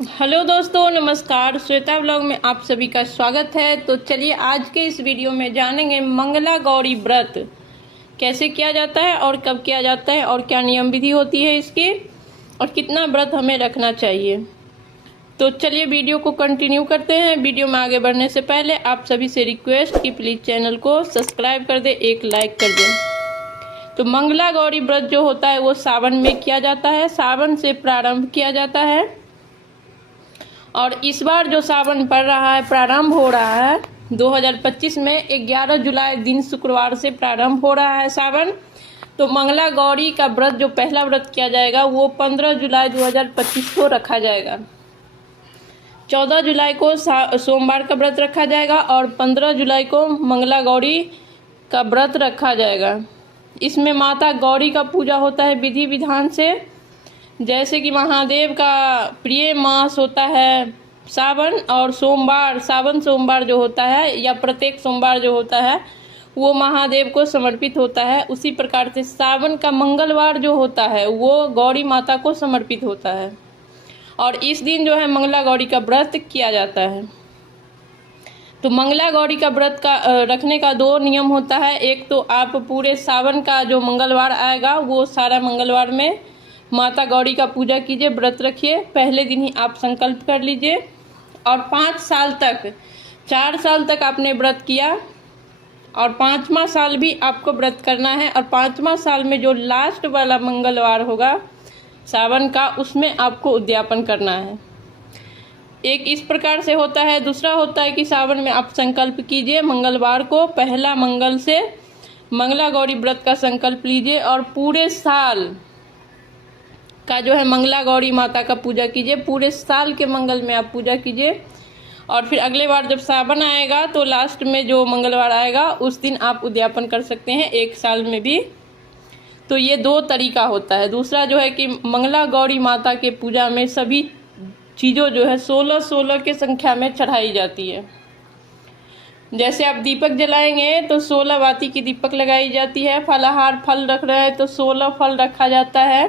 Hello दोस्तों, नमस्कार। Shweta blog में आप सभी का स्वागत है। तो चलिए आज के इस वीडियो में जानेंगे मंगला गौरी व्रत कैसे किया जाता है और कब किया जाता है और क्या नियम विधि होती है इसकी और कितना व्रत हमें रखना चाहिए। तो चलिए वीडियो को कंटिन्यू करते हैं। वीडियो में आगे बढ़ने से पहले आप सभी से रिक्वेस्ट कि प्लीज़ चैनल को सब्सक्राइब कर दें, एक लाइक कर दें। तो मंगला गौरी व्रत जो होता है वो सावन में किया जाता है। सावन से प्रारंभ किया जाता है और इस बार जो सावन पड़ रहा है, प्रारंभ हो रहा है 2025 में 11 जुलाई दिन शुक्रवार से प्रारंभ हो रहा है सावन। तो मंगला गौरी का व्रत जो पहला व्रत किया जाएगा वो 15 जुलाई 2025 को रखा जाएगा। 14 जुलाई को सोमवार का व्रत रखा जाएगा और 15 जुलाई को मंगला गौरी का व्रत रखा जाएगा। इसमें माता गौरी का पूजा होता है विधि विधान से। जैसे कि महादेव का प्रिय मास होता है सावन, और सोमवार, सावन सोमवार जो होता है या प्रत्येक सोमवार जो होता है वो महादेव को समर्पित होता है। उसी प्रकार से सावन का मंगलवार जो होता है वो गौरी माता को समर्पित होता है और इस दिन जो है मंगला गौरी का व्रत किया जाता है। तो मंगला गौरी का व्रत का रखने का दो नियम होता है। एक तो आप पूरे सावन का जो मंगलवार आएगा वो सारा मंगलवार में माता गौरी का पूजा कीजिए, व्रत रखिए। पहले दिन ही आप संकल्प कर लीजिए और 5 साल तक, 4 साल तक आपने व्रत किया और 5वां साल भी आपको व्रत करना है। और 5वां साल में जो लास्ट वाला मंगलवार होगा सावन का, उसमें आपको उद्यापन करना है। एक इस प्रकार से होता है। दूसरा होता है कि सावन में आप संकल्प कीजिए, मंगलवार को पहला मंगल से मंगला गौरी व्रत का संकल्प लीजिए और पूरे साल का जो है मंगला गौरी माता का पूजा कीजिए। पूरे साल के मंगल में आप पूजा कीजिए और फिर अगले बार जब सावन आएगा तो लास्ट में जो मंगलवार आएगा उस दिन आप उद्यापन कर सकते हैं, 1 साल में भी। तो ये 2 तरीका होता है। दूसरा जो है कि मंगला गौरी माता के पूजा में सभी चीज़ों जो है 16 के संख्या में चढ़ाई जाती है। जैसे आप दीपक जलाएंगे तो 16 बाती की दीपक लगाई जाती है। फलाहार फल रख रहे हैं तो 16 फल रखा जाता है।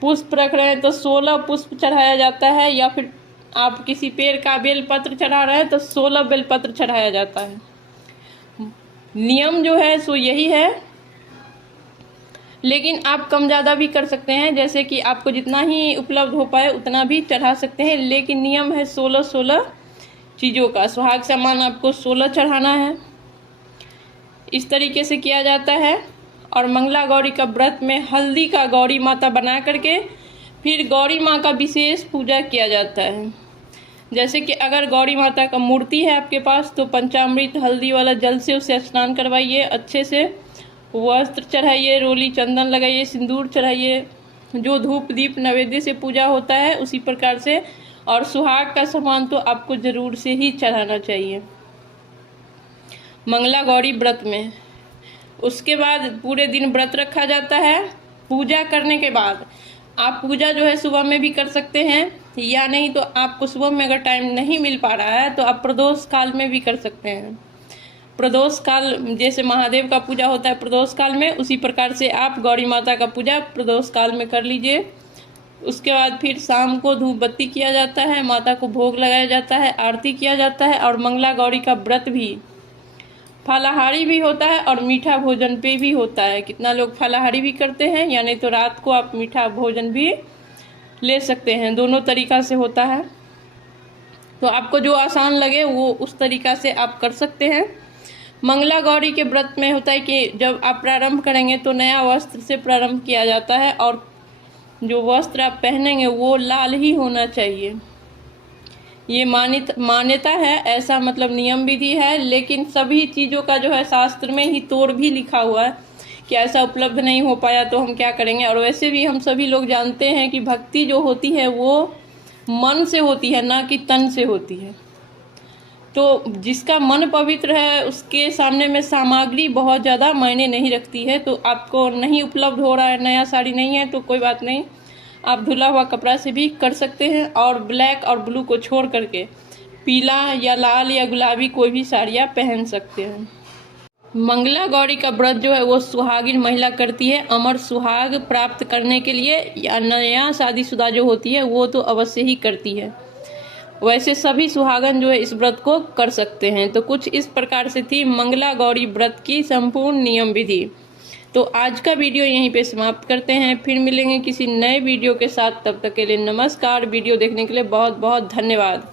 पुष्प रख रहे हैं तो 16 पुष्प चढ़ाया जाता है, या फिर आप किसी पेड़ का बेलपत्र चढ़ा रहे हैं तो 16 बेलपत्र चढ़ाया जाता है। नियम जो है सो यही है, लेकिन आप कम ज़्यादा भी कर सकते हैं। जैसे कि आपको जितना ही उपलब्ध हो पाए उतना भी चढ़ा सकते हैं, लेकिन नियम है 16 चीज़ों का। सुहाग सामान आपको 16 चढ़ाना है। इस तरीके से किया जाता है। और मंगला गौरी का व्रत में हल्दी का गौरी माता बना करके फिर गौरी माँ का विशेष पूजा किया जाता है। जैसे कि अगर गौरी माता का मूर्ति है आपके पास तो पंचामृत हल्दी वाला जल से उसे स्नान करवाइए, अच्छे से वस्त्र चढ़ाइए, रोली चंदन लगाइए, सिंदूर चढ़ाइए। जो धूप दीप नैवेद्य से पूजा होता है उसी प्रकार से। और सुहाग का सामान तो आपको ज़रूर से ही चढ़ाना चाहिए मंगला गौरी व्रत में। उसके बाद पूरे दिन व्रत रखा जाता है। पूजा करने के बाद आप पूजा जो है सुबह में भी कर सकते हैं, या नहीं तो आपको सुबह में अगर टाइम नहीं मिल पा रहा है तो आप प्रदोष काल में भी कर सकते हैं। प्रदोष काल जैसे महादेव का पूजा होता है प्रदोष काल में, उसी प्रकार से आप गौरी माता का पूजा प्रदोष काल में कर लीजिए। उसके बाद फिर शाम को धूप बत्ती किया जाता है, माता को भोग लगाया जाता है, आरती किया जाता है। और मंगला गौरी का व्रत भी फलाहारी भी होता है और मीठा भोजन पे भी होता है। कितना लोग फलाहारी भी करते हैं, यानी तो रात को आप मीठा भोजन भी ले सकते हैं। दोनों तरीका से होता है। तो आपको जो आसान लगे वो उस तरीका से आप कर सकते हैं। मंगला गौरी के व्रत में होता है कि जब आप प्रारंभ करेंगे तो नया वस्त्र से प्रारंभ किया जाता है और जो वस्त्र आप पहनेंगे वो लाल ही होना चाहिए। ये मान्यता है, ऐसा मतलब नियम विधि है। लेकिन सभी चीज़ों का जो है शास्त्र में ही तोड़ भी लिखा हुआ है कि ऐसा उपलब्ध नहीं हो पाया तो हम क्या करेंगे। और वैसे भी हम सभी लोग जानते हैं कि भक्ति जो होती है वो मन से होती है, ना कि तन से होती है। तो जिसका मन पवित्र है उसके सामने में सामग्री बहुत ज़्यादा मायने नहीं रखती है। तो आपको नहीं उपलब्ध हो रहा है, नया साड़ी नहीं है तो कोई बात नहीं, आप धुला हुआ कपड़ा से भी कर सकते हैं। और ब्लैक और ब्लू को छोड़ करके पीला या लाल या गुलाबी कोई भी साड़ियाँ पहन सकते हैं। मंगला गौरी का व्रत जो है वो सुहागिन महिला करती है अमर सुहाग प्राप्त करने के लिए, या नया शादीशुदा जो होती है वो तो अवश्य ही करती है। वैसे सभी सुहागन जो है इस व्रत को कर सकते हैं। तो कुछ इस प्रकार से थी मंगला गौरी व्रत की संपूर्ण नियम विधि। तो आज का वीडियो यहीं पे समाप्त करते हैं, फिर मिलेंगे किसी नए वीडियो के साथ। तब तक के लिए नमस्कार। वीडियो देखने के लिए बहुत बहुत धन्यवाद।